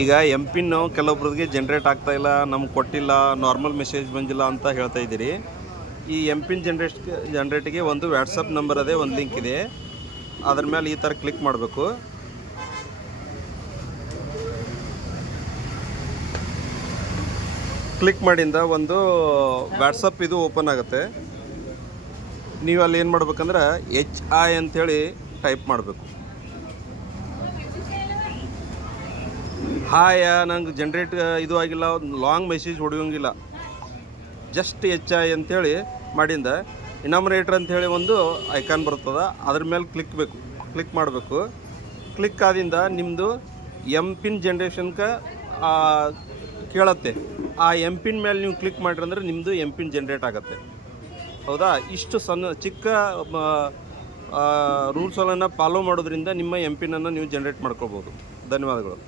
ಈಗ M pin ಕೆಲವೊಬ್ರಿಗೆ generate ಆಗ್ತಾ ಇಲ್ಲ, ನಮ್ಗೆ ಕೊಟ್ಟಿಲ್ಲ ನಾರ್ಮಲ್ ಮೆಸೇಜ್ ಬಂದಿಲ್ಲ ಅಂತ ಹೇಳ್ತಾ ಇದ್ದೀರಿ. ಈ ಎಂ ಪಿನ್ ಜನ್ರೇಟ್ ಜನ್ರೇಟಿಗೆ ಒಂದು ವ್ಯಾಟ್ಸಪ್ ನಂಬರ್ ಅದೇ ಒಂದು ಲಿಂಕ್ ಇದೆ. ಅದ್ರ ಮೇಲೆ ಈ ಥರ ಕ್ಲಿಕ್ ಮಾಡಬೇಕು. ಕ್ಲಿಕ್ ಮಾಡಿಂದ ಒಂದು ವ್ಯಾಟ್ಸಪ್ ಇದು ಓಪನ್ ಆಗುತ್ತೆ. ನೀವು ಅಲ್ಲಿ ಏನು ಮಾಡ್ಬೇಕಂದ್ರೆ ಎಚ್ ಐ ಅಂಥೇಳಿ ಟೈಪ್ ಮಾಡಬೇಕು. ಹಾಯ, ನಂಗೆ ಜನ್ರೇಟ್ ಇದು ಆಗಿಲ್ಲ ಲಾಂಗ್ ಮೆಸೇಜ್ ಹೊಡೆಯೋಂಗಿಲ್ಲ. ಜಸ್ಟ್ ಎಚ್ ಐ ಅಂಥೇಳಿ ಮಾಡಿಂದ. ಅಂತ ಅಂಥೇಳಿ ಒಂದು ಐಕಾನ್ ಬರ್ತದೆ, ಅದ್ರ ಮೇಲೆ ಕ್ಲಿಕ್ ಬೇಕು. ಕ್ಲಿಕ್ ಮಾಡಬೇಕು. ಕ್ಲಿಕ್ ಆದಿಂದ ನಿಮ್ಮದು ಎಂ ಪಿನ್ ಜನ್ರೇಷನ್ಗೆ ಕೇಳತ್ತೆ. ಆ ಎಂ ಪಿನ್ ಮೇಲೆ ನೀವು ಕ್ಲಿಕ್ ಮಾಡಿರಿ ಅಂದರೆ ನಿಮ್ಮದು ಎಂ ಪಿನ್ ಜನ್ರೇಟ್ ಆಗುತ್ತೆ. ಹೌದಾ? ಇಷ್ಟು ಸಣ್ಣ, ಚಿಕ್ಕ ರೂಲ್ಸ್ಗಳನ್ನು ಫಾಲೋ ಮಾಡೋದ್ರಿಂದ ನಿಮ್ಮ ಎಂ ಪಿನನ್ನು ನೀವು ಜನ್ರೇಟ್ ಮಾಡ್ಕೋಬೋದು. ಧನ್ಯವಾದಗಳು.